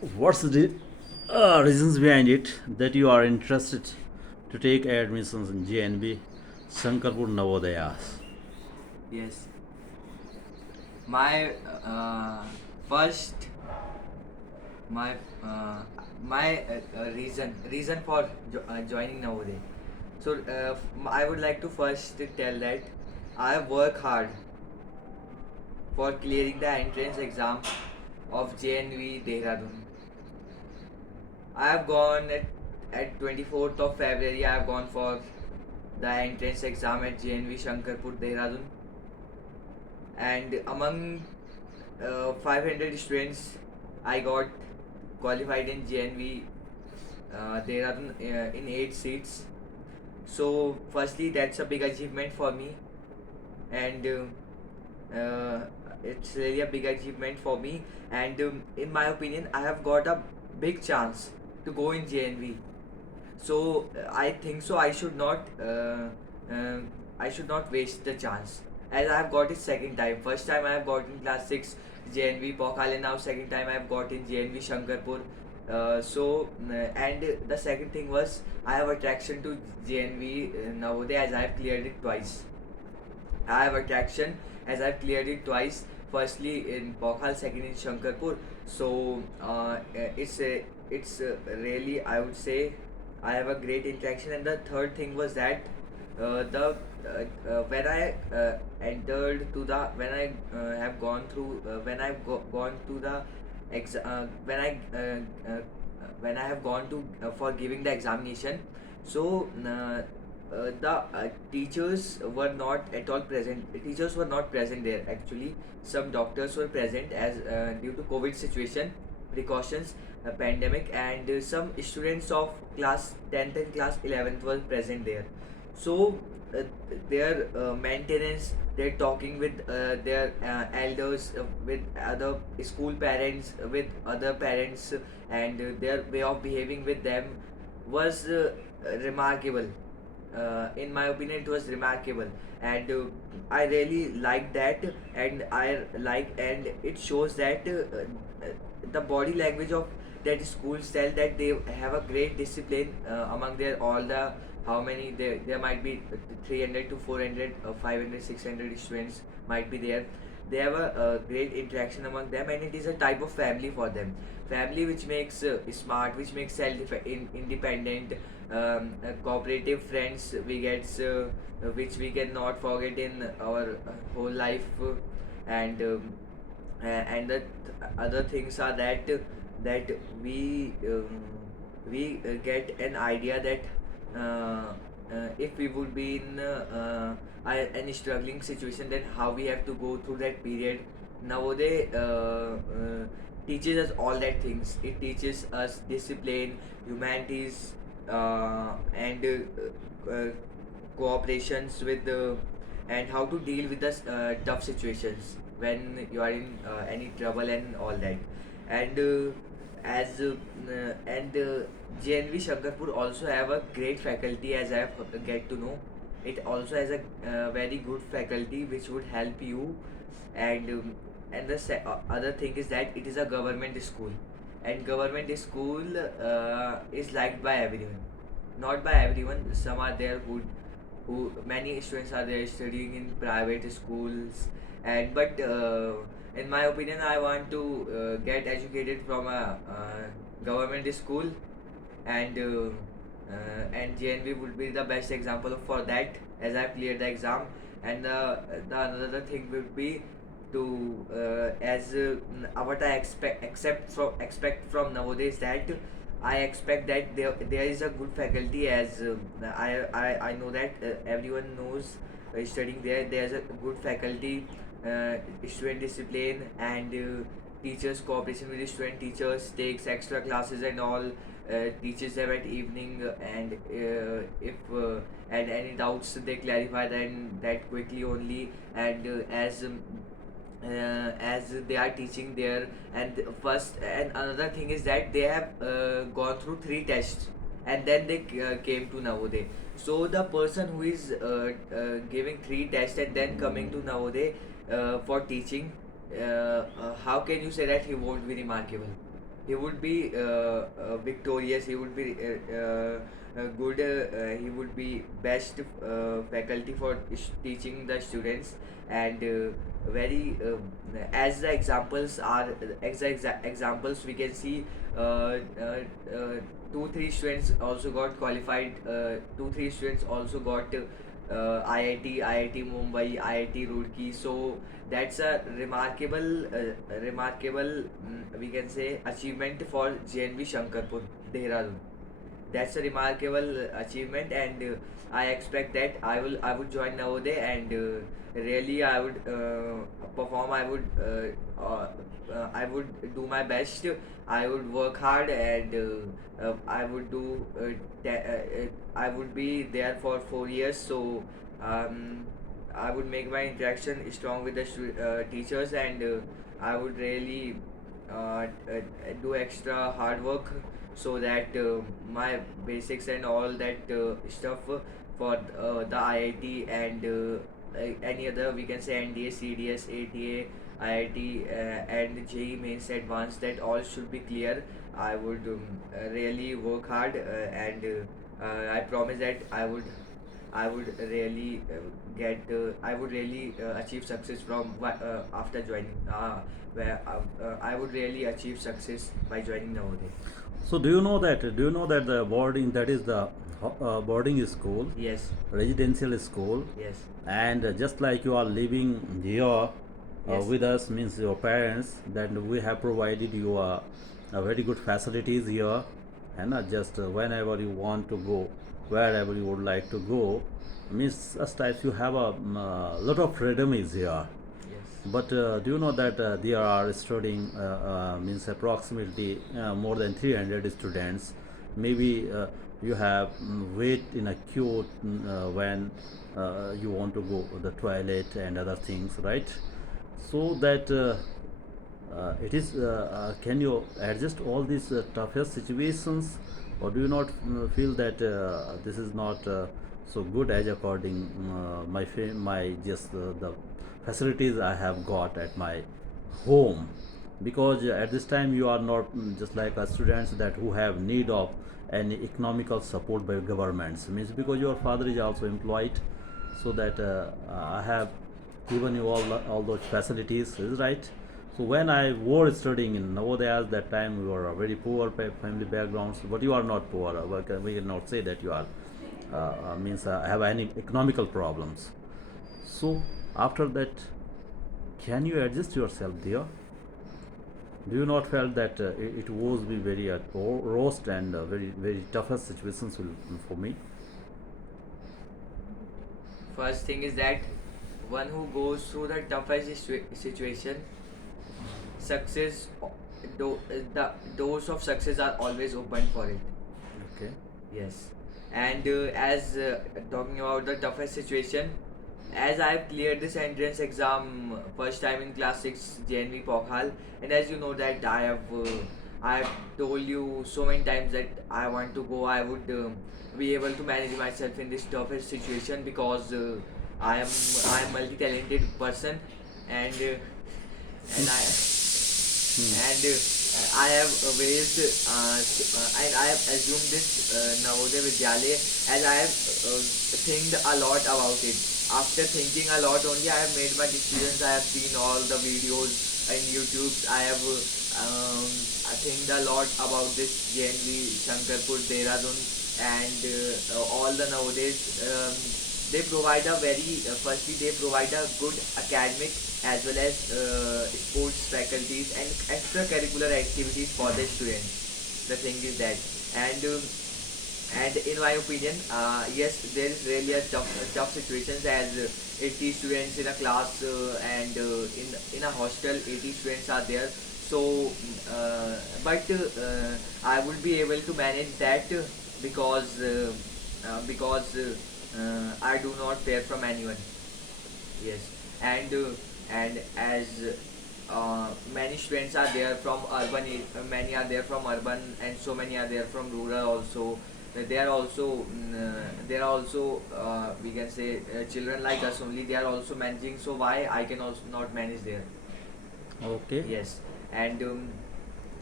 What's the reasons behind it that you are interested to take admissions in JNB Shankarpur Navodayas? Yes, my first my my reason for joining Navodaya. So I would like to first tell that I work hard for clearing the entrance exam of JNV Dehradun. I have gone at 24th of February. I have gone for the entrance exam at JNV Shankarpur Dehradun, and among 500 students, I got qualified in JNV Dehradun in 8 seats. So, firstly, that's a big achievement for me, and it's really a big achievement for me. And in my opinion, I have got a big chance to go in JNV. So I think so. I should not waste the chance. As I have got it second time. First time I have got in class six JNV Pokhale. Now second time I have got in JNV Shankarpur. And the second thing was I have attraction to JNV Navodaya as I have cleared it twice. I have attraction as I've cleared it twice. Firstly in Pokhal, second in Shankarpur. So really, I would say I have a great interaction. And the third thing was that the when I entered to the when I have gone through when I've gone to the when I have gone to for giving the examination. So the teachers were not at all present. Teachers were not present there actually. Some doctors were present as due to COVID situation precautions, pandemic, and some students of class 10th and class 11th were present there. So uh, their maintenance, they're talking with their elders, with other school parents, with other parents, and their way of behaving with them was remarkable. In my opinion, it was remarkable, and I really like that. And it shows that the body language of that schools tell that they have a great discipline among their all the how many there might be 300 to 400 500 600 students might be there. They have a great interaction among them, and it is a type of family for them. Family which makes smart, which makes independent, cooperative friends we get, which we cannot forget in our whole life. And the other things are that we get an idea that if we would be in any struggling situation, then how we have to go through that period. Navodaya teaches us all that things. It teaches us discipline, humanities, and cooperations with the and how to deal with the tough situations when you are in any trouble and all that. And as and JNV Shankarpur also have a great faculty, as I have get to know. It also has a very good faculty which would help you. And the other thing is that it is a government school, and government school is liked by everyone. Not by everyone. Some are there who many students are there studying in private schools, and but in my opinion, I want to get educated from a government school, and JNV would be the best example for that, as I've cleared the exam. And the another thing would be to as what I expect from nowadays, that I expect that there is a good faculty, as I know that everyone knows studying there. There's a good faculty, student discipline, and teachers cooperation with the student. Teachers takes extra classes and all, teaches them at evening, and if and any doubts they clarify then that quickly only. And as they are teaching there. And first and another thing is that they have gone through three tests, and then they came to Navodaya. So the person who is giving three tests and then coming to Navodaya for teaching, how can you say that he won't be remarkable? he would be victorious. He would be good. He would be best faculty for teaching the students, and very as the examples are examples we can see uh, uh, uh, 2 3 students also got qualified. 2 3 students also got IIT Mumbai, IIT Roorkee. So that's a remarkable, we can say, achievement for JNV Shankarpur, Dehradun. That's a remarkable achievement, and I expect that I would join Navodaya, and really I would perform. I would do my best. I would work hard, and I would do. I would be there for 4 years. So um, I would make my interaction strong with the teachers, and I would really do extra hard work so that my basics and all that stuff for the IIT and any other, we can say, NDA, CDS, ATA, IIT, and JEE Mains Advanced, that all should be clear. I would really work hard, and I promise that I would really I would really achieve success from after joining. Where I would really achieve success by joining Navodaya. So do you know that? Do you know that the boarding, that is the boarding school, Yes, residential school, yes, and just like you are living here yes, with us, means your parents, that we have provided you a very good facilities here, and just whenever you want to go, wherever you would like to go, means as types you have a lot of freedom is here. yes, But do you know that there are studying means approximately more than 300 students. Maybe you have wait in a queue when you want to go to the toilet and other things, right? So that it is. Can you adjust all these toughest situations, or do you not feel that this is not so good as according my just the facilities I have got at my home? Because at this time you are not just like a students that who have need of any economical support by governments, means because your father is also employed, so that I have given you all those facilities, is right? So when I was studying in Navodaya, that time we were a very poor family backgrounds, but you are not poor. We cannot say that you are means have any economical problems. So after that, can you adjust yourself there? Do you not felt that it was be very roast and very toughest situations for me? first thing is that one who goes through the toughest situation, success, the doors of success are always open for it. Okay. Yes, and as talking about the toughest situation, as I've cleared this entrance exam first time in class 6 JNV Pokhal, and as you know that I have told you so many times that I want to go. I would be able to manage myself in this toughest situation because I am multi-talented person, and and I have raised and I have assumed this Navodaya Vidyalaya, as I have think a lot about it. After thinking a lot only, I have made my decisions. I have seen all the videos and YouTube. I have I think a lot about this JNV Shankarpur Dehradun, and all the nowadays. They provide a very firstly they provide a good academic as well as sports faculties and extracurricular activities for the students. The thing is that, and and in my opinion, yes, there is really a tough situations, as 80 students in a class, and in a hostel 80 students are there. So but I would be able to manage that because I do not fear from anyone. Yes, and as many students are there from many are there from urban, and so many are there from rural also. They are also we can say children like us only. They are also managing. So why I can also not manage there? Okay. Yes, and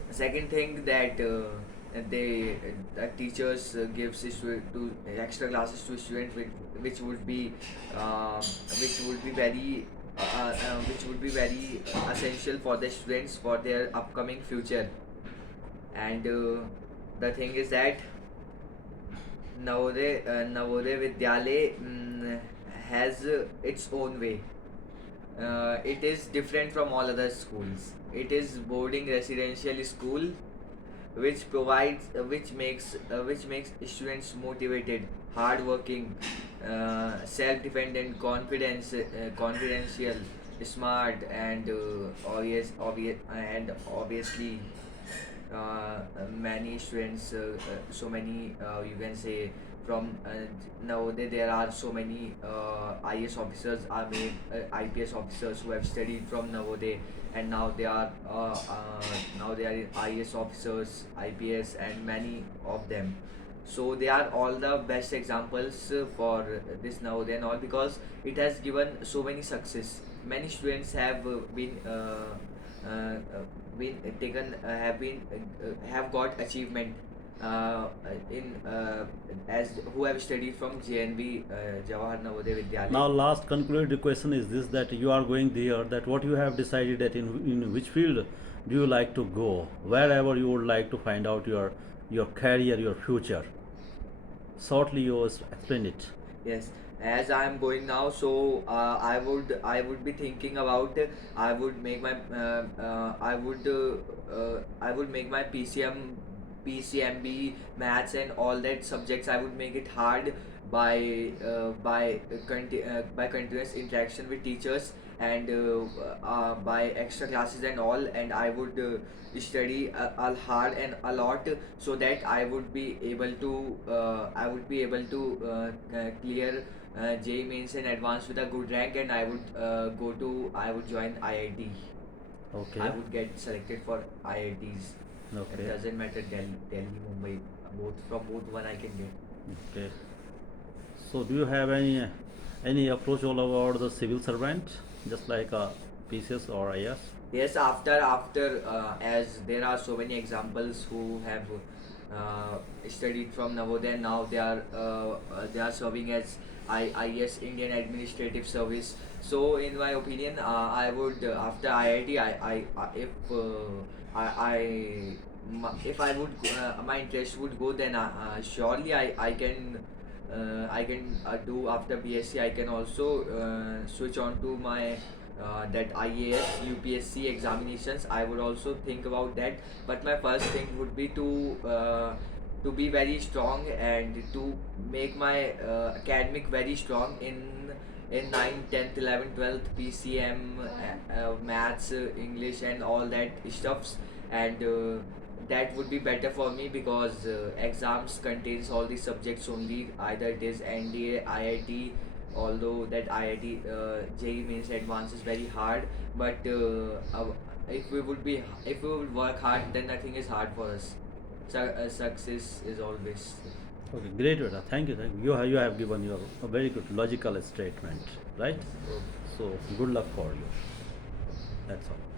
second thing that they teachers gives to extra classes to students which would be which would be very which would be very essential for the students for their upcoming future. And the thing is that Navodaya Vidyalay has its own way. It is different from all other schools. It is boarding residential school which provides which makes students motivated, hardworking, self-dependent, confidential, smart, and obviously many students, so many you can say from nowadays there are so many IAS officers are made IPS officers who have studied from Navodaya, and now they are IAS officers, IPS, and many of them. So they are all the best examples for this Navodaya and all, because it has given so many success. Many students have been taken have got achievement in as who have studied from JNV, Jawahar Navodaya Vidyalaya. Now, last concluded question is this: that you are going there. That what you have decided that in which field do you like to go? Wherever you would like to find out your career, your future. Shortly, you explain it. Yes, as I am going now, so I would be thinking about I would make my I would make my PCMB, maths, and all that subjects. I would make it hard by continuous interaction with teachers, and by extra classes and all. And I would study a hard and a lot, so that I would be able to clear JEE mains and advance with a good rank, and I would join IIT. Okay. I would get selected for IITs. It Okay. doesn't matter Delhi, Mumbai, both one I can get. Okay. So, do you have any approach all about the civil servant, just like PCS or IS? Yes, after as there are so many examples who have studied from Navodaya, and now they are serving as IAS, Indian Administrative Service. So in my opinion, I would after IIT, if I would my interest would go, then surely I can do after BSc. I can also switch on to my that IAS, UPSC examinations. I would also think about that, but my first thing would be to be very strong and to make my academic very strong in 9th, 10th, 11th, 12th, PCM, maths, English, and all that stuffs. And that would be better for me, because exams contains all these subjects only, either it is NDA, IIT. Although that IIT JEE means advance is very hard, but if we would work hard, then nothing is hard for us. Success is always. Okay, great, Veda. Thank you. Thank you. You have given your a very good logical statement, right? So, So, good luck for you. That's all.